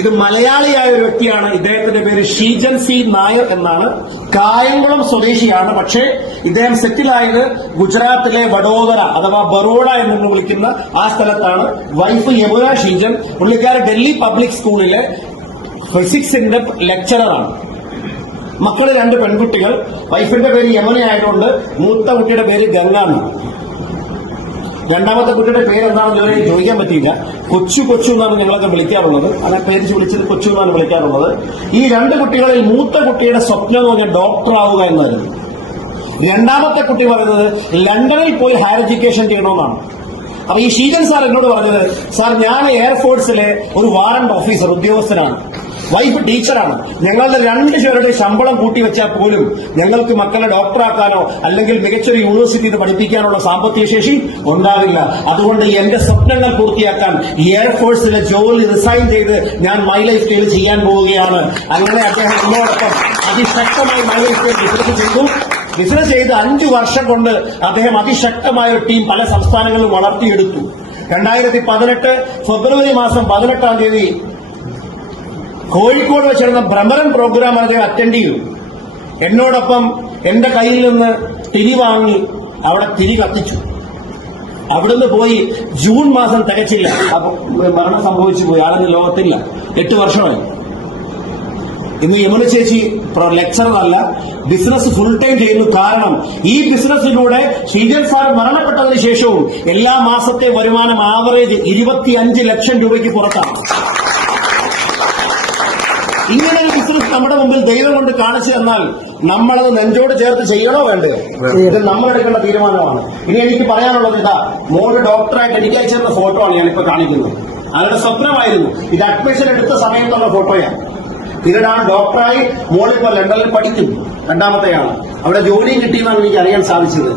ഇത് മലയാളിയായ ഒരു വ്യക്തിയാണ്. ഇദ്ദേഹത്തിന്റെ പേര് ഷീജൻ സി നായർ എന്നാണ്. കായംകുളം സ്വദേശിയാണ്. പക്ഷേ ഇദ്ദേഹം സെറ്റിലായത് ഗുജറാത്തിലെ വഡോദര അഥവാ ബറോഡ എന്ന് വിളിക്കുന്ന ആ സ്ഥലത്താണ്. വൈഫ് യമുന ഷീജൻ, പുള്ളിക്കാരൻ ഡൽഹി പബ്ലിക് സ്കൂളിലെ ഫിസിക്സിന്റെ ലെക്ചററാണ്. മക്കള് 2 പെൺകുട്ടികൾ. വൈഫിന്റെ പേര് യമുന ആയതുകൊണ്ട് മൂത്ത കുട്ടിയുടെ പേര് ഗംഗാന്ന്. രണ്ടാമത്തെ കുട്ടിയുടെ പേര് എന്താണെന്ന് ഇതുവരെ ചോദിക്കാൻ പറ്റിയില്ല. കൊച്ചു എന്നാണ് ഞങ്ങളൊക്കെ വിളിക്കാറുള്ളത്. അങ്ങനെ പേര് വിളിച്ചത് കൊച്ചു എന്നാണ് വിളിക്കാറുള്ളത്. ഈ 2 കുട്ടികളിൽ മൂത്ത കുട്ടിയുടെ സ്വപ്നം എന്ന് പറഞ്ഞാൽ ഡോക്ടർ ആവുക എന്നായിരുന്നു. രണ്ടാമത്തെ കുട്ടി പറയുന്നത് ലണ്ടനിൽ പോയി ഹയർ എഡ്യൂക്കേഷൻ ചെയ്യണമെന്നാണ്. അപ്പൊ ഈ ഷീജൻ സാർ എന്നോട് പറഞ്ഞത്, സാർ ഞാൻ എയർഫോഴ്സിലെ ഒരു വാറന്റ് ഓഫീസർ ഉദ്യോഗസ്ഥനാണ്, വൈഫ് ടീച്ചറാണ്. ഞങ്ങളുടെ 2 പേരുടെ ശമ്പളം കൂട്ടിവെച്ചാൽ പോലും ഞങ്ങൾക്ക് മക്കളെ ഡോക്ടറാക്കാനോ അല്ലെങ്കിൽ മികച്ചൊരു യൂണിവേഴ്സിറ്റിയിൽ പഠിപ്പിക്കാനുള്ള സാമ്പത്തിക ശേഷി ഉണ്ടാവില്ല. അതുകൊണ്ട് എന്റെ സ്വപ്നങ്ങൾ പൂർത്തിയാക്കാൻ എയർഫോഴ്സിലെ ജോലി റിസൈൻ ചെയ്ത് ഞാൻ മൈ ലൈഫ് സ്റ്റൈൽ ചെയ്യാൻ പോവുകയാണ്. അങ്ങനെ അദ്ദേഹം എന്നോടൊപ്പം അതിശക്തമായി മൈ ലൈഫ് സ്റ്റൈൽ ബിസിനസ് ചെയ്ത് 5 വർഷം കൊണ്ട് അദ്ദേഹം അതിശക്തമായ ഒരു ടീം പല സംസ്ഥാനങ്ങളിലും വളർത്തിയെടുത്തു. 2018 ഫെബ്രുവരി മാസം 18-ാം തീയതി കോഴിക്കോട് വെച്ചിരുന്ന ഭ്രമരം പ്രോഗ്രാം അദ്ദേഹം അറ്റൻഡ് ചെയ്തു. എന്നോടൊപ്പം എന്റെ കയ്യിൽ നിന്ന് തിരി വാങ്ങി അവിടെ തിരി കത്തിച്ചു. അവിടുന്ന് പോയി ജൂൺ മാസം തികച്ചില്ല, മരണം സംഭവിച്ചു പോയി. ആളെന്ന് ലോകത്തില്ല. 8 വർഷമായി. ഇന്ന് യമുന ചേച്ചി ലെക്ചറല്ല, ബിസിനസ് ഫുൾ ടൈം ചെയ്യുന്നു. കാരണം ഈ ബിസിനസ്സിലൂടെ ഷീജൻ സാർ മരണപ്പെട്ടതിന് ശേഷവും എല്ലാ മാസത്തെ വരുമാനം ആവറേജ് 25 ലക്ഷം രൂപയ്ക്ക് പുറത്താണ്. ഇങ്ങനെ ഒരു ബിസിനസ് നമ്മുടെ മുമ്പിൽ ദൈവം കൊണ്ട് കാണിച്ചു തന്നാൽ നമ്മളത് നെഞ്ചോട് ചേർത്ത് ചെയ്യണോ വേണ്ടയോ? ഇത് നമ്മളെടുക്കേണ്ട തീരുമാനമാണ്. ഇനി എനിക്ക് പറയാനുള്ളത് ഇതാ, മോള് ഡോക്ടറായിട്ട് എനിക്ക് അയച്ചിരുന്ന ഫോട്ടോ ആണ് ഞാനിപ്പോ കാണിക്കുന്നത്. അവരുടെ സ്വപ്നമായിരുന്നു. ഇത് അഡ്മിഷൻ എടുത്ത സമയത്തുള്ള ഫോട്ടോയാണ്. പിന്നീടാണ് ഡോക്ടറായി മോളിപ്പോ ലണ്ടനിൽ പഠിക്കും. രണ്ടാമത്തെയാണ്. അവിടെ ജോലിയും കിട്ടിയെന്നാണ് എനിക്ക് അറിയാൻ സാധിച്ചത്.